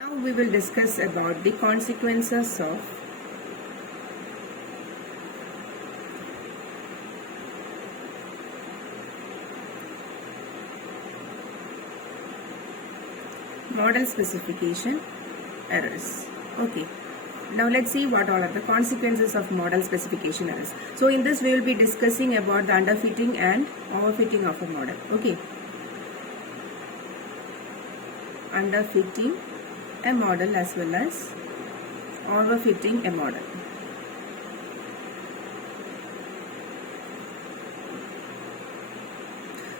Now we will discuss about the consequences of model specification errors. Okay. Now let's see what all are the consequences of model specification errors. So in this we will be discussing about the underfitting and overfitting of a model. Okay. Underfitting a model as well as overfitting a model.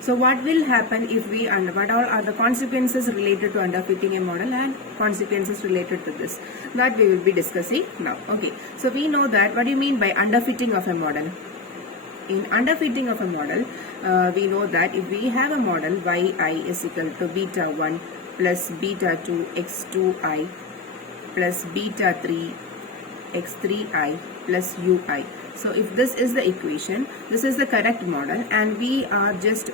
So what will happen if we what all are the consequences related to underfitting a model and consequences related to this, that we will be discussing now. Okay, so we know that what do you mean by underfitting of a model? In underfitting of a model, we know that if we have a model yi is equal to beta 1 plus beta 2 x2i plus beta 3 x3i plus ui. So if this is the equation, this is the correct model, and we are just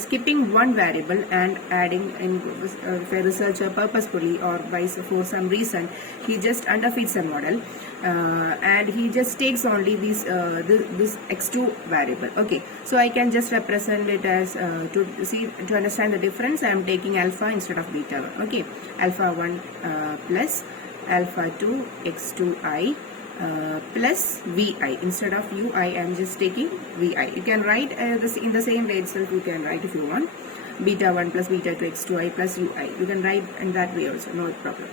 skipping one variable and adding in if a researcher purposefully or for some reason he just underfits a model and he just takes only this x2 variable. Okay, so I can just represent it as to understand the difference I am taking alpha instead of beta 1. Okay, alpha 1 plus alpha 2 x2i plus vi. Instead of ui I am just taking vi. You can write this in the same way itself. You can write if you want beta 1 plus beta 2 x2i plus ui. You can write in that way also, no problem.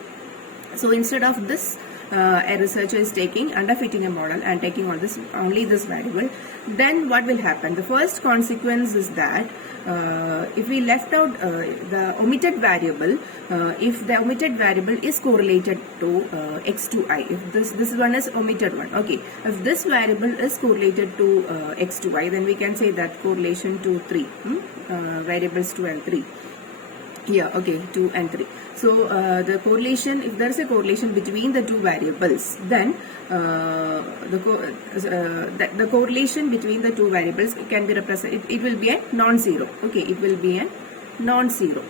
So instead of this, a researcher is taking underfitting a model and taking only this variable. Then what will happen? The first consequence is that if we left out the omitted variable, if the omitted variable is correlated to x2i, if this one is omitted one, okay, if this variable is correlated to x2i, then we can say that correlation to 3 variables 2 and 3. Yeah, okay, 2 and 3. So the correlation, if there is a correlation between the two variables, then the correlation between the two variables can be represented. It will be a non-zero. Okay, it will be a non-zero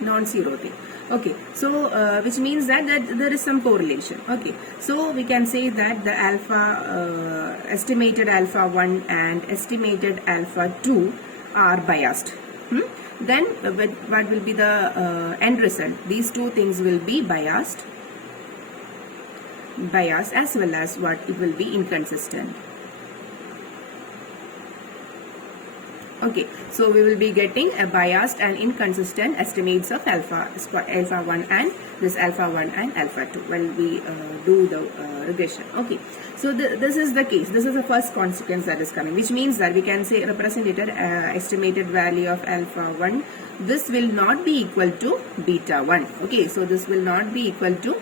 thing. Okay, so which means that there is some correlation. Okay, so we can say that the alpha estimated alpha 1 and estimated alpha 2 are biased. Then what will be the end result? These two things will be biased as well as what it will be inconsistent. Okay, so we will be getting a biased and inconsistent estimates of alpha 1 and this alpha 1 and alpha 2 when we do the regression. Okay, so this is the case. This is the first consequence that is coming, which means that we can say represented estimated value of alpha 1. This will not be equal to beta 1. Okay, so this will not be equal to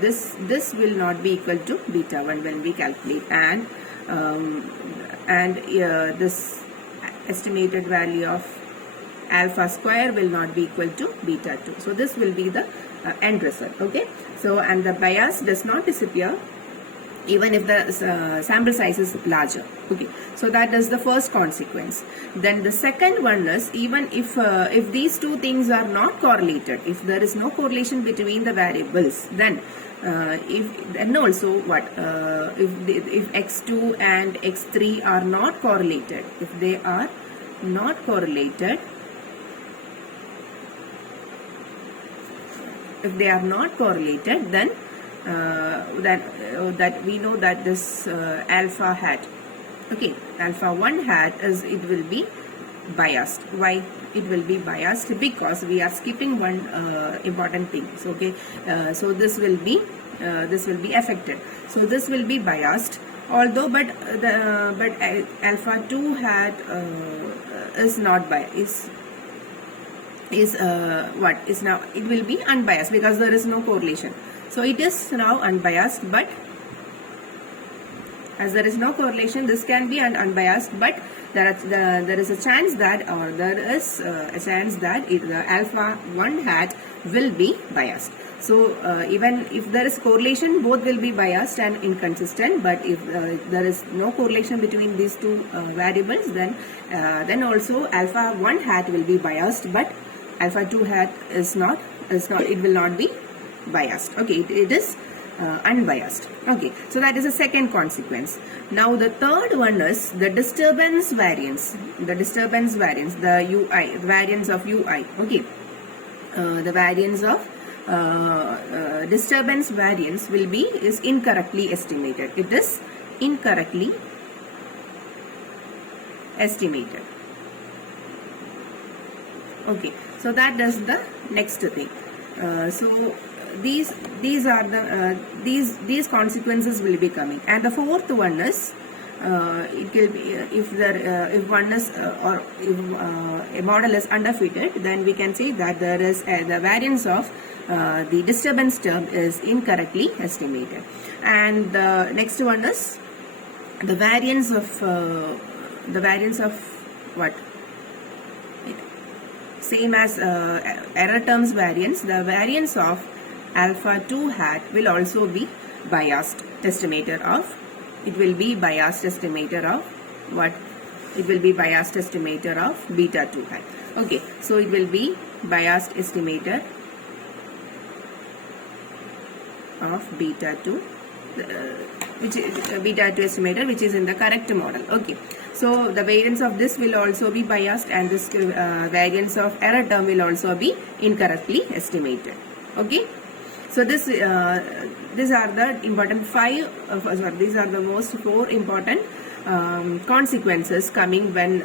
this will not be equal to beta 1 when we calculate, and this estimated value of alpha square will not be equal to beta 2. So this will be the end result. Okay, so and the bias does not disappear even if the sample size is larger. Okay, so that is the first consequence. Then the second one is, even if these two things are not correlated, if there is no correlation between the variables, then if x2 and x3 are not correlated, if they are not correlated, then that we know that this alpha hat, okay, alpha 1 hat it will be biased. Why it will be biased? Because we are skipping one important thing. So okay, so this will be affected. So this will be biased. Although, but alpha 2 hat is not biased. Is now it will be unbiased because there is no correlation. So it is now unbiased, but as there is no correlation, this can be unbiased, but there is a chance that, or there is a chance that the alpha 1 hat will be biased. So even if there is correlation, both will be biased and inconsistent. But if there is no correlation between these two variables, then also alpha 1 hat will be biased, but alpha 2 hat is not, it will not be biased. Okay, it is unbiased. Okay, so that is a second consequence. Now the third one is the disturbance variance. The disturbance variance, the UI, variance of UI. Okay, the variance of disturbance variance will be is incorrectly estimated. It is incorrectly estimated. Okay, so that is the next thing. So these are the these consequences will be coming, and the fourth one is it will be if one is or if a model is underfitted, then we can say that there is the variance of the disturbance term is incorrectly estimated. And the next one is the variance of what? Same as error terms variance, the variance of alpha 2 hat will also be biased estimator of, it will be biased estimator of what? It will be biased estimator of beta 2 hat. Okay, so it will be biased estimator of beta 2, which is beta 2 estimator, which is in the correct model. Okay, so the variance of this will also be biased, and this variance of error term will also be incorrectly estimated. Okay, so this these are the important these are the most 4 important consequences coming when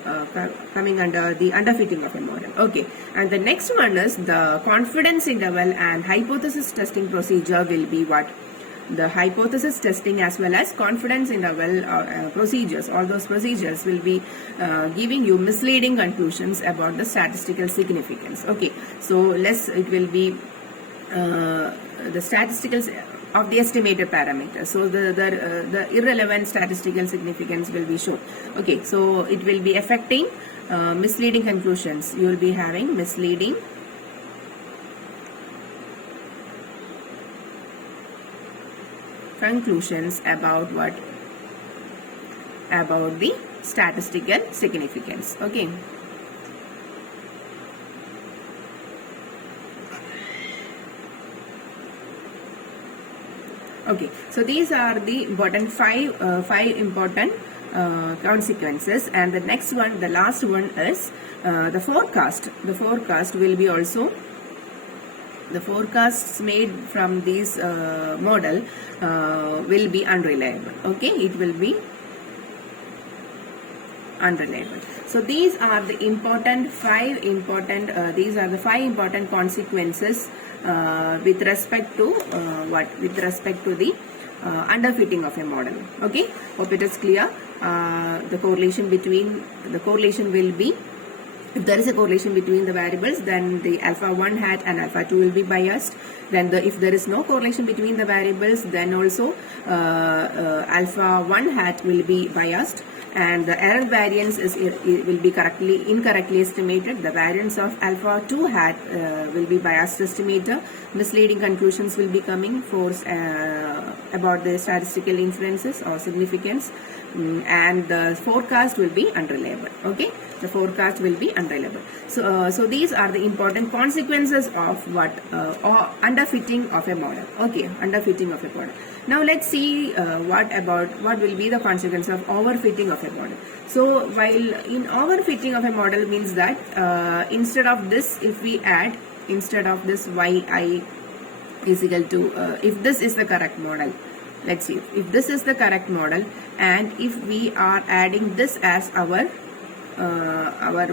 coming under the underfitting of a model. Okay, and the next one is the confidence interval and hypothesis testing procedure will be what? The hypothesis testing as well as confidence interval procedures, all those procedures will be giving you misleading conclusions about the statistical significance. Okay, so it will be the statistical of the estimated parameter. So the irrelevant statistical significance will be shown. Okay, so it will be affecting misleading conclusions. You will be having misleading conclusions about what? About the statistical significance. Okay. Okay, so these are the important five important consequences, and the next one, the last one is the forecast. The forecast will be also, the forecasts made from this model will be unreliable. Okay, it will be unreliable. So these are the important these are the 5 important consequences with respect to what? With respect to the underfitting of a model. Okay, hope it is clear. The correlation will be, if there is a correlation between the variables, then the alpha 1 hat and alpha 2 will be biased. Then if there is no correlation between the variables, then also alpha 1 hat will be biased, and the error variance will be incorrectly estimated. The variance of alpha 2 hat will be biased estimator. Misleading conclusions will be coming about the statistical inferences or significance, and the forecast will be unreliable. Okay, the forecast will be unreliable. So these are the important consequences of what? Underfitting of a model. Okay, underfitting of a model. Now let's see what will be the consequence of overfitting of a model. So while in overfitting of a model means that instead of this, if we add, instead of this yi is equal to, if this is the correct model, let's see, if this is the correct model, and if we are adding this as our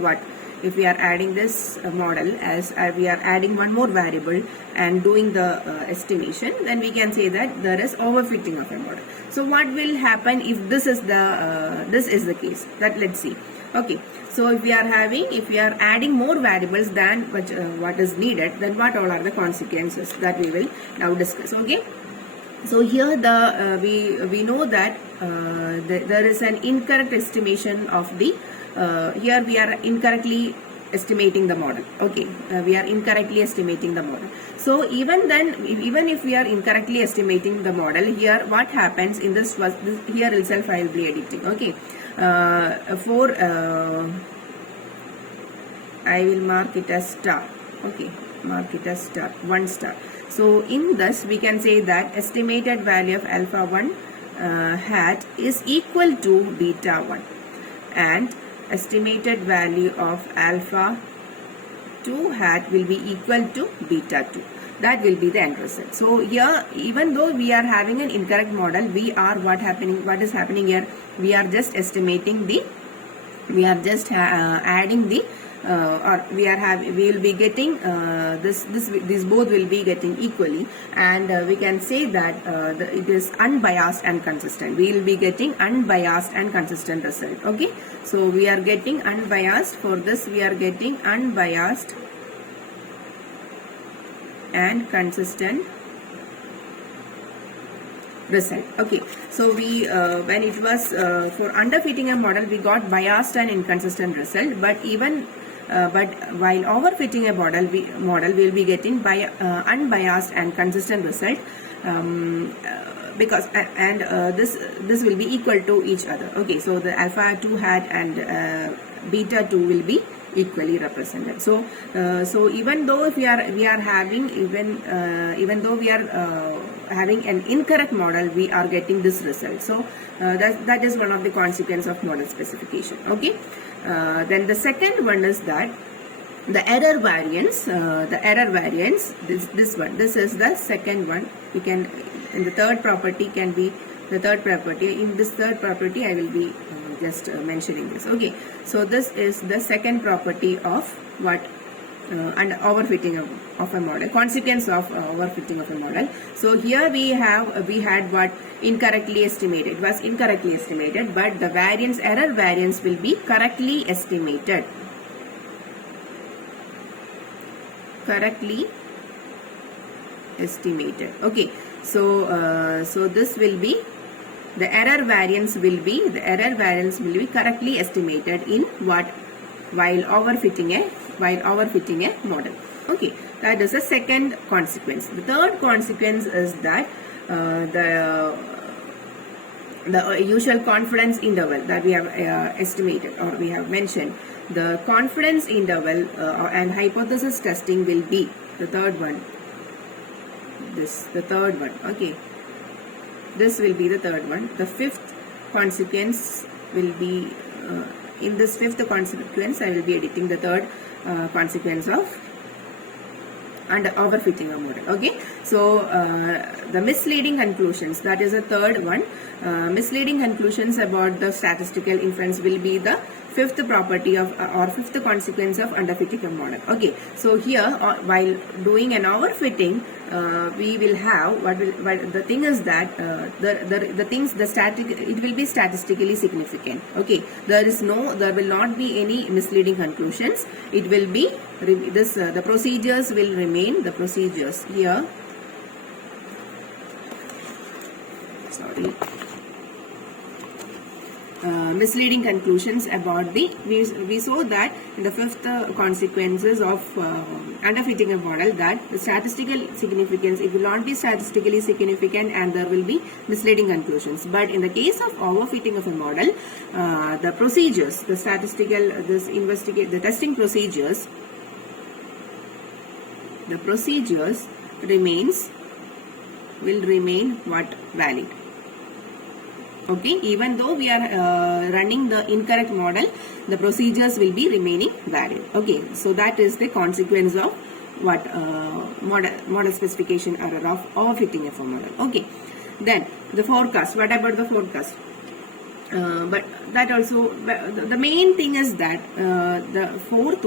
what? If we are adding this model as we are adding one more variable and doing the estimation, then we can say that there is overfitting of a model. So what will happen if this is the case? That let's see. Okay, so if we are adding more variables than what is needed, then what all are the consequences that we will now discuss. Okay, so here we know that there is an incorrect estimation of the here we are incorrectly estimating the model. Okay, we are incorrectly estimating the model. So even if we are incorrectly estimating the model, here what happens in this here itself I will be editing. Okay, I will mark it as star. Okay, mark it as star, 1 star. So in this we can say that estimated value of alpha 1 hat is equal to beta 1, and estimated value of alpha 2 hat will be equal to beta 2. That will be the end result. So here, even though we are having an incorrect model, we are what is happening here? We are just estimating the, we are just adding the or we will be getting these both will be getting equally, and we can say that it is unbiased and consistent. We will be getting unbiased and consistent result. Okay, so we are getting unbiased. For this we are getting unbiased and consistent result. Okay, so we when it was for underfitting a model, we got biased and inconsistent result, but even but while overfitting a model, we will be getting unbiased and consistent result, because this will be equal to each other. Okay, so the alpha 2 hat and beta 2 will be equally represented. So so even though if we are having even though we are having an incorrect model, we are getting this result. So that is one of the consequence of model specification. Okay, then the second one is that the error variance. This is the second one. We can, in the third property can be the third property. In this third property I will be just mentioning this. Okay, so this is the second property of what and overfitting of a model, consequence of overfitting of a model. So here we had what incorrectly estimated. It was incorrectly estimated, but the error variance will be correctly estimated. Okay, so so this will be the error variance will be correctly estimated in what, while overfitting a model. Okay, that is the second consequence. The third consequence is that the usual confidence interval that we have estimated or we have mentioned, the confidence interval and hypothesis testing will be the third one. Okay, this will be the third one. The fifth consequence will be in this fifth consequence I will be editing the third consequence of and overfitting a model. Okay, so the misleading conclusions, that is the third one. Misleading conclusions about the statistical inference will be the fifth property of or fifth consequence of underfitting a model. Okay, so here while doing an overfitting, we will have the thing is that it will be statistically significant. Okay, there will not be any misleading conclusions. It will be the procedures will remain the procedures here. Sorry. Misleading conclusions about we saw that in the fifth consequences of underfitting a model, that the statistical significance, it will not be statistically significant and there will be misleading conclusions. But in the case of overfitting of a model, the procedures, the testing procedures, the procedures will remain what, valid. Okay, even though we are running the incorrect model, the procedures will be remaining valid. Okay, so that is the consequence of what model specification error of overfitting of a model. Okay, then the forecast. What about the forecast? But that also, the main thing is that the fourth,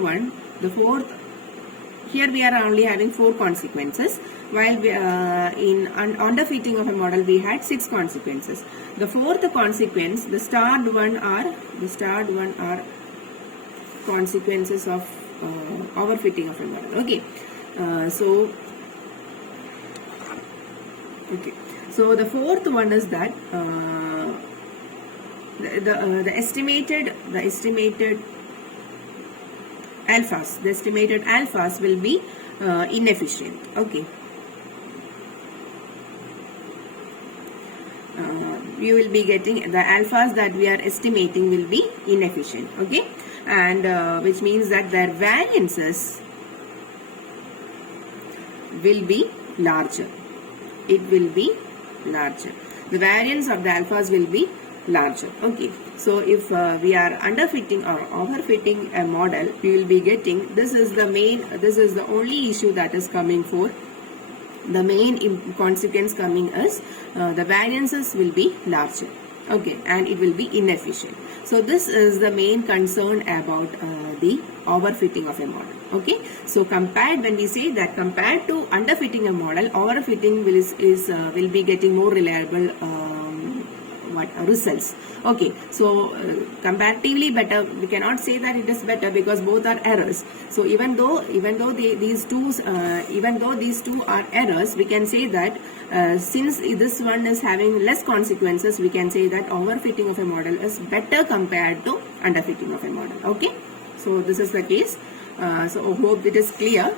here we are only having 4 consequences, while we, in underfitting of a model we had 6 consequences. The fourth consequence, the starred one are consequences of overfitting of a model. Okay, so the fourth one is that the estimated alphas will be inefficient. Okay, you will be getting the alphas that we are estimating will be inefficient. Okay, and which means that their variances will be larger. It will be larger. The variance of the alphas will be larger. Okay. So if we are underfitting or overfitting a model, we will be getting, this is the only issue that is coming for. The main consequence coming is the variances will be larger. Okay, and it will be inefficient. So this is the main concern about the overfitting of a model. Okay, so when we say that compared to underfitting a model, overfitting will be getting more reliable results. Okay, so comparatively better, we cannot say that it is better because both are errors. So even though these two are errors, we can say that since this one is having less consequences, we can say that overfitting of a model is better compared to underfitting of a model. Okay, so this is the case. So hope it is clear.